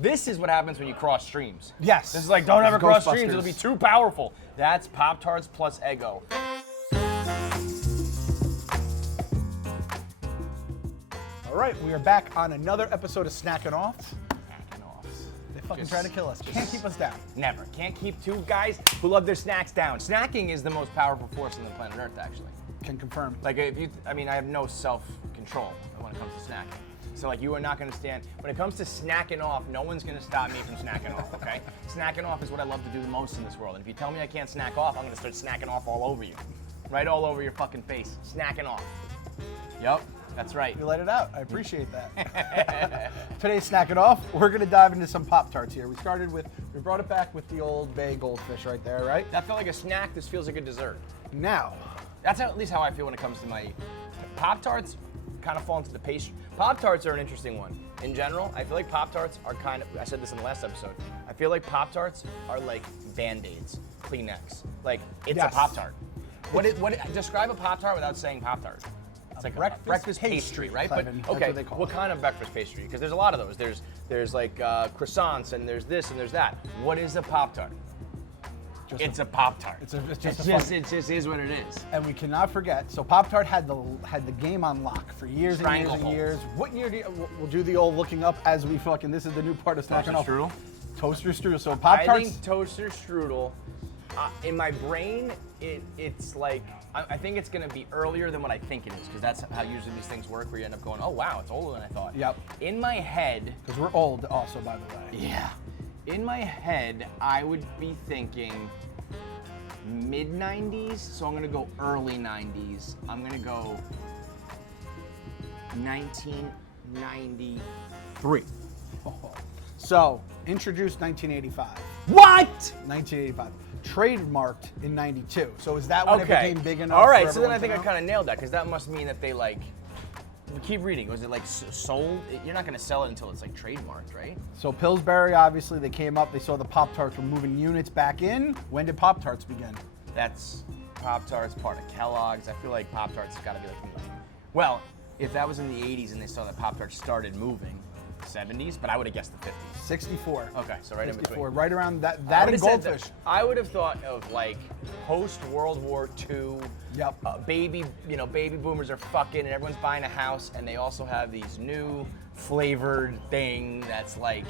This is what happens when you cross streams. Yes. This is like, don't ever cross streams, it'll be too powerful. That's Pop-Tarts plus Eggo. All right, we are back on another episode of Snackin' Off. They fucking try to kill us. Can't keep us down. Never. Can't keep two guys who love their snacks down. Snacking is the most powerful force on the planet Earth, actually. Can confirm. Like, I have no self-control when it comes to snacking. So, like, you are not going to stand. When it comes to snacking off, no one's going to stop me from snacking off, okay? Snacking off is what I love to do the most in this world. And if you tell me I can't snack off, I'm going to start snacking off all over you. Right all over your fucking face. Snacking off. Yup, that's right. You let it out. I appreciate that. Today's Snackin' Off, we're going to dive into some Pop-Tarts here. We brought it back with the Old Bay Goldfish right there, right? That felt like a snack. This feels like a dessert. Now. That's at least how I feel when it comes to my Pop-Tarts. Kind of fall into the pastry. Pop-Tarts are an interesting one. In general, I feel like Pop-Tarts are kind of, I said this in the last episode, I feel like Pop-Tarts are like Band-Aids, Kleenex. Like, it's a Pop-Tart. Describe a Pop-Tart without saying Pop-Tart. It's like breakfast pastry, right? Clem, but okay, what kind of breakfast pastry? Because there's a lot of those. There's like croissants and there's this and there's that. What is a Pop-Tart? It's a Pop-Tart. It just is what it is. And we cannot forget, so Pop-Tart had the game on lock for years and years and years. What year we'll do the old looking up as we fucking, this is the new part of Snackin' Off. Strudel? Toaster strudel. So Pop-Tarts. I think toaster strudel, in my brain, it's like, I think it's gonna be earlier than what I think it is, because that's how usually these things work, where you end up going, oh wow, it's older than I thought. Yep. In my head. Because we're old also, by the way. Yeah. In my head, I would be thinking mid-90s, so I'm gonna go early 90s. I'm gonna go 1993. So, introduced 1985. What? 1985. Trademarked in 92. So is that when it became big enough? All right, so then I think I kind of nailed that, because that must mean that they like, keep reading. Was it like sold? You're not going to sell it until it's like trademarked, right? So Pillsbury, obviously, they came up. They saw the Pop-Tarts were moving units back in. When did Pop-Tarts begin? That's Pop-Tarts, part of Kellogg's. I feel like Pop-Tarts has got to be like, well, if that was in the 80s and they saw that Pop-Tarts started moving, 70s, but I would have guessed the 50s. 64. Okay, so right 64, in between. Right around that and Goldfish. I would have thought of like post World War II. Yep. Baby boomers are fucking and everyone's buying a house, and they also have these new flavored thing that's like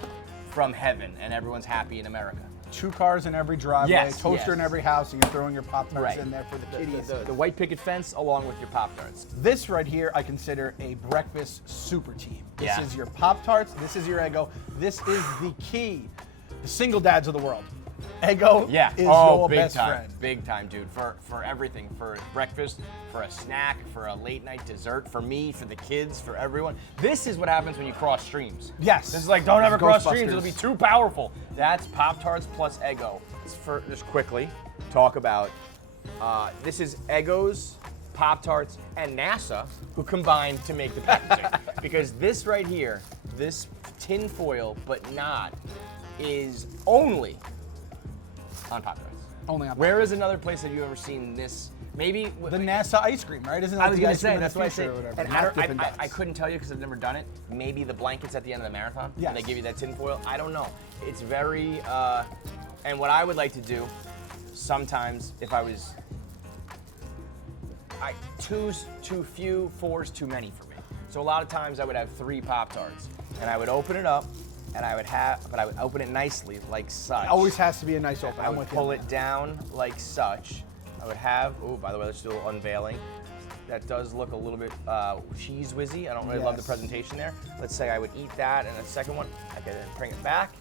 from heaven, and everyone's happy in America. 2 cars in every driveway, toaster in every house, and you're throwing your Pop-Tarts in there for the kiddies. The white picket fence along with your Pop-Tarts. This right here I consider a breakfast super team. This is your Pop-Tarts, this is your Eggo, this is the key. The single dads of the world. Eggo is your best friend. Big time, dude. For everything. For breakfast, for a snack, for a late night dessert, for me, for the kids, for everyone. This is what happens when you cross streams. Yes. This is like, don't ever cross streams, it'll be too powerful. That's Pop-Tarts plus Eggo. Just quickly talk about, this is Eggo's, Pop-Tarts, and NASA who combined to make the packaging. Because this right here, this tin foil, but not, is only on Pop-Tarts. Only on Pop-Tarts. Where is another place have you ever seen this? Maybe the NASA ice cream, right? Isn't that I was going to say, that's what I said. said. And I couldn't tell you because I've never done it. Maybe the blankets at the end of the marathon, and they give you that tin foil. I don't know. It's very, and what I would like to do, sometimes if I was, two's too few, four's too many for me. So a lot of times I would have 3 Pop-Tarts, and I would open it up, and I would open it nicely, like such. It always has to be a nice open. I would pull it down like such. I would have, by the way, let's do a little unveiling. That does look a little bit cheese whizzy. I don't really love the presentation there. Let's say I would eat that, and the second one, I could then bring it back,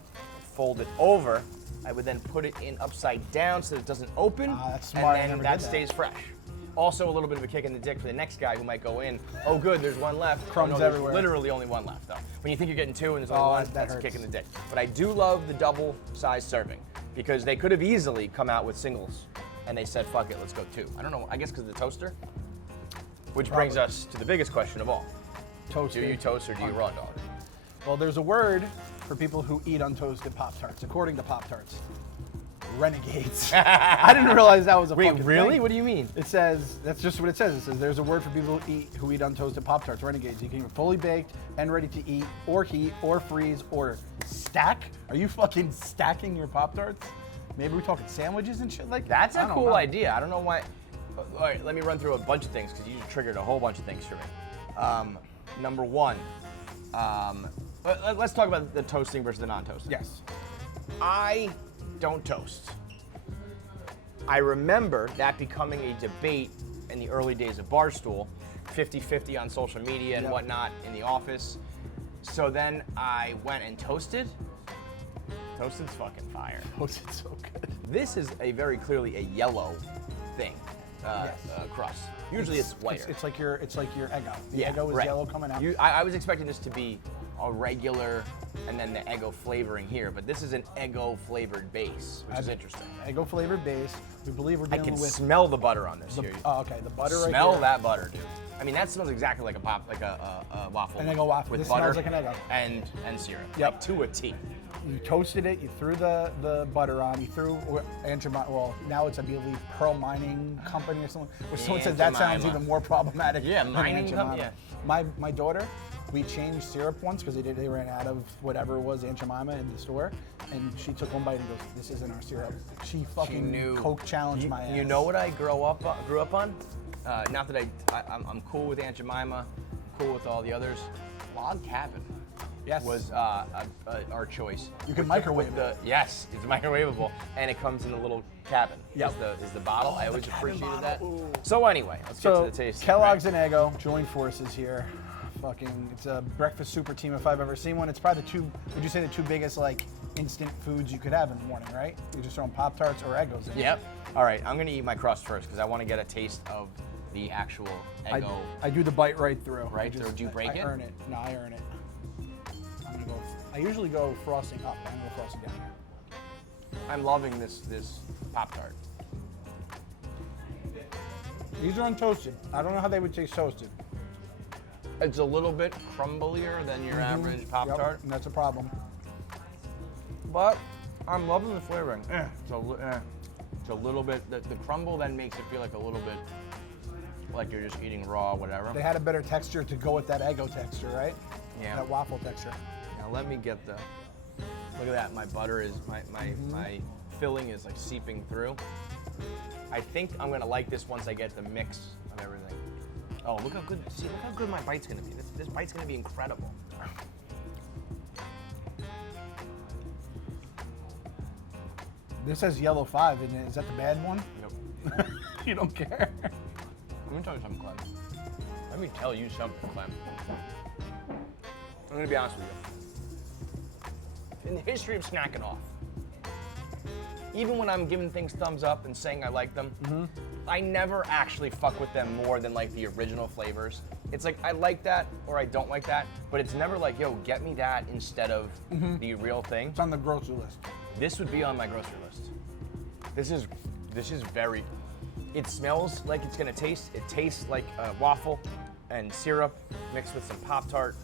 fold it over. I would then put it in upside down so that it doesn't open, that's smart. And then that stays fresh. Also, a little bit of a kick in the dick for the next guy who might go in. Oh, good, there's one left. Crumbs everywhere. Literally only one left, though. When you think you're getting 2 and there's only one, that's a kick in the dick. But I do love the double-size serving because they could have easily come out with singles, and they said, "Fuck it, let's go 2." I don't know. I guess because of the toaster. Which brings us to the biggest question of all: Toasted. Do you toast or do you raw dog? Well, there's a word for people who eat untoasted Pop-Tarts, according to Pop-Tarts. renegades. I didn't realize that was a fucking really? thing. What do you mean? It says, that's just what it says. It says there's a word for people who eat untoasted Pop-Tarts, renegades. You can eat fully baked and ready to eat, or heat, or freeze, or stack. Are you fucking stacking your Pop-Tarts? Maybe we're talking sandwiches and shit like that? That's a cool idea. I don't know why. All right, let me run through a bunch of things because you just triggered a whole bunch of things for me. Number one, let's talk about the toasting versus the non-toasting. Yes. I don't toast. I remember that becoming a debate in the early days of Barstool, 50-50 on social media and whatnot in the office. So then I went and toasted. Toasted's fucking fire. Toasted's so good. This is very clearly a yellow thing, crust. Usually it's whiter. It's like your Eggo. The Eggo is yellow coming out. I was expecting this to be a regular and then the Eggo flavoring here, but this is an Eggo flavored base, which is interesting. Eggo flavored base. We believe we're dealing with. I can smell the butter on this here. Oh, okay. The butter right here. Smell that butter, dude. I mean, that smells exactly like a waffle. An Eggo waffle. With this butter smells like an Eggo. And syrup. Yep. Like, to a T. You toasted it, you threw the butter on, you threw well, now it's, I believe, Pearl Mining Company or something. Which someone said that sounds even more problematic. Yeah, mining company. Yeah. My daughter, we changed syrup once because they ran out of whatever it was, Aunt Jemima in the store, and she took one bite and goes, "This isn't our syrup." She fucking Coke challenged my ass. You know what I grew up on? Not that I'm cool with Aunt Jemima, cool with all the others. Log cabin. Yes. Was our choice. You can microwave it. Yes, it's microwavable, and it comes in a little cabin. Yep. Is the bottle. I always appreciated that. Ooh. So anyway, let's get to the taste. Kellogg's and Eggo join forces here. It's a breakfast super team if I've ever seen one. It's probably would you say the two biggest like instant foods you could have in the morning, right? You just throw Pop-Tarts or Eggos in. Yep. All right, I'm gonna eat my crust first because I want to get a taste of the actual Eggo. I do the bite right through. Right through. Do you break it? I earn it. No, I earn it. I usually go frosting up. I'm going to go frosting down here. I'm loving this Pop-Tart. These are untoasted. I don't know how they would taste toasted. It's a little bit crumblier than your average Pop-Tart. Yep, and that's a problem. But I'm loving the flavoring. It's a little bit, the crumble then makes it feel like a little bit like you're just eating raw, whatever. They had a better texture to go with that Eggo texture, right? Yeah. That waffle texture. Now let me get look at that, my butter is, my filling is like seeping through. I think I'm gonna like this once I get the mix of everything. Oh, look how good my bite's gonna be. This bite's gonna be incredible. This says yellow 5, and is that the bad one? Nope. You don't care? Let me tell you something, Clem. Let me tell you something, Clem. I'm gonna be honest with you. In the history of snacking off, even when I'm giving things thumbs up and saying I like them, I never actually fuck with them more than like the original flavors. It's like I like that or I don't like that, but it's never like, yo, get me that instead of the real thing. It's on the grocery list. This would be on my grocery list. This is very, it smells like it's gonna taste, it tastes like waffle and syrup mixed with some Pop-Tart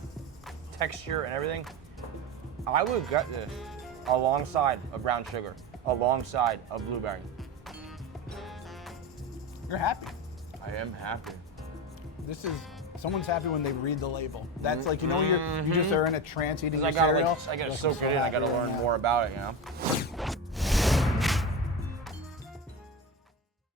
texture and everything. I would get this alongside of brown sugar, alongside of blueberry. You're happy. I am happy. Someone's happy when they read the label. That's like, you know, you just are in a trance eating your I gotta cereal. I gotta soak it in, I gotta learn more about it, you know?